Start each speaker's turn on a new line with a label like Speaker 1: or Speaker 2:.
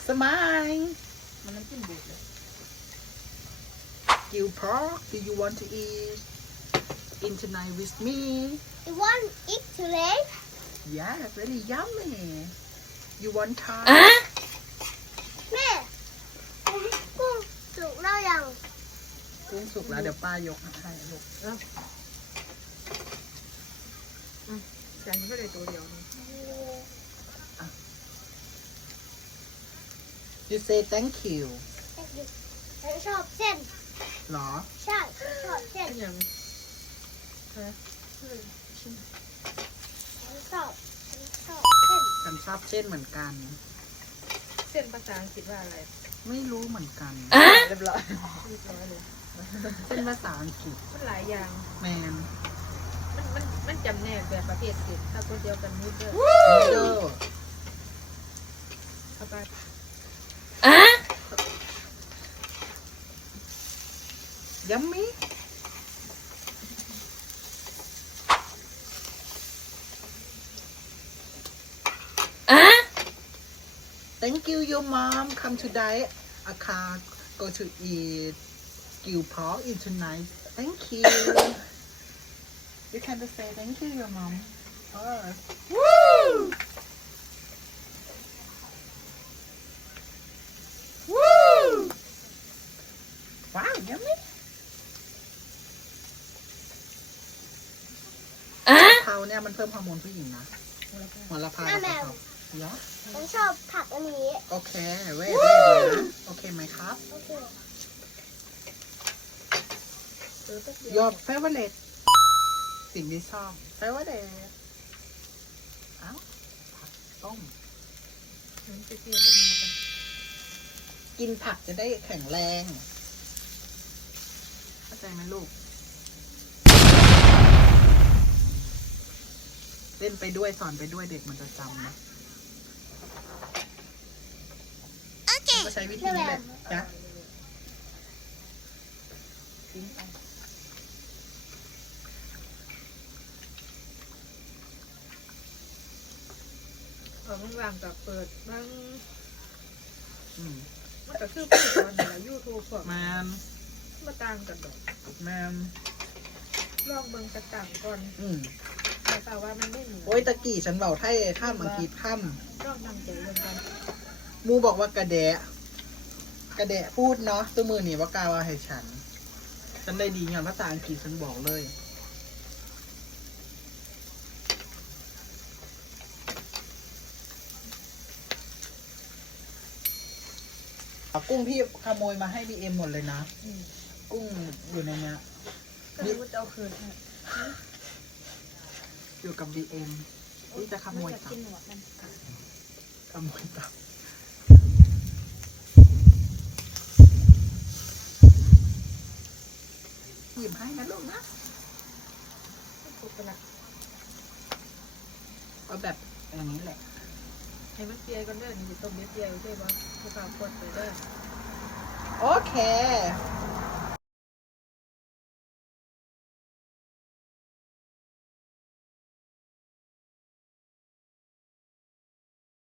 Speaker 1: Smile.
Speaker 2: มันน้ำจิ้มบูดเลย
Speaker 1: Gill pork. Do you want to eat in tonight with me?
Speaker 3: You want eat today?
Speaker 1: Yeah, very yummy. You want Thai?
Speaker 3: แม่กุ้งสุกแล้วยัง
Speaker 1: กุ้งสุกแล้วเดี๋ยวป้ายกให้ลูก
Speaker 2: จานนี้ก็เลยตัวเดียวนี่
Speaker 1: You say thank you.
Speaker 3: ฉันชอบเส้น
Speaker 1: หรอ
Speaker 3: ใช่ฉันชอบเส้น
Speaker 2: เป็นยังฮะ
Speaker 3: ฉันชอบเส้น
Speaker 1: กันชอบเส้นเหมือนกัน
Speaker 2: เส้นภาษาอังกฤษว่าอะไร
Speaker 1: ไม่รู้เหมือนกัน
Speaker 2: เรียบร้อยเรียบร้อยเลย
Speaker 1: เส้นภาษาอังกฤษ
Speaker 2: มันหลายอย่าง
Speaker 1: แมน
Speaker 2: มันจำแนกแบบประเภทติดถ้าตัวเดียวกันนิดเดียว
Speaker 1: noodle
Speaker 2: เข้าไป
Speaker 1: yummy Thank you, your mom. Come today. Aka go to eat gill pork in tonight. Thank you. You can just say thank you, your mom. Woo! Woo! Wow, yummy. เขาเนี่ยมันเพิ่มฮอร์โมนผู้หญิงนะหัวละพากับเขาเยอะ
Speaker 3: ฉันชอบผักอันนี้
Speaker 1: โอเคเว้ยนะโอเคไหมครับ
Speaker 3: โอเค
Speaker 1: Your favorite สิ่งที่ชอบ favorite เอ้าผักต้ม
Speaker 2: มันจะเกี่ยวกันยังไงกัน
Speaker 1: กินผักจะได้แข็งแรง เข้าใจไหมลูก เล่นไปด้วยสอนไปด้วยเด็กมันจะจำนะก็ใช้วิธีนี้แหละนะทิ้งไป
Speaker 2: บางกับเปิดบาง
Speaker 1: อืม
Speaker 2: มันก็คือผู้สอนในยูทูบพวก
Speaker 1: แมน
Speaker 2: มาต่างกันดอก
Speaker 1: แมน
Speaker 2: ลองเบิ่งกระต่างก่อน แต่ว่ามันไม่เหมือน
Speaker 1: โอ้ยตะกี้ฉันเบาไทยข้ามอังกฤษข้าม
Speaker 2: ลองทำใจเบิ่งกัน
Speaker 1: มูบอกว่ากระแดะ กระแดะพูดเนาะตัวมือนี่ว่ากาวาให้ฉัน ฉันได้ดีงานภาษาอังกฤษฉันบอกเลยเอากุ้งพี่ขโมยมาให้บีเอ็มหมดเลยนะ กุ้งอยู่ในเนี้ย
Speaker 2: ก็รู้ว่าจะเอาคืนให้
Speaker 1: อยู่กับบีเอ็มที่จะขโมย
Speaker 2: อยาก
Speaker 1: ตับ
Speaker 2: กินหนวดมัน
Speaker 1: ขโมยตับหยิบให้นะลูกนะ
Speaker 2: สุกไปละ
Speaker 1: ก็แบบอย่างนี้แหละ
Speaker 2: ให้มันเปียก่อนเด้อนี่สิต้มเปียๆใช่ป่ะผู้ข่าวกดไปเด้อ
Speaker 1: โอเค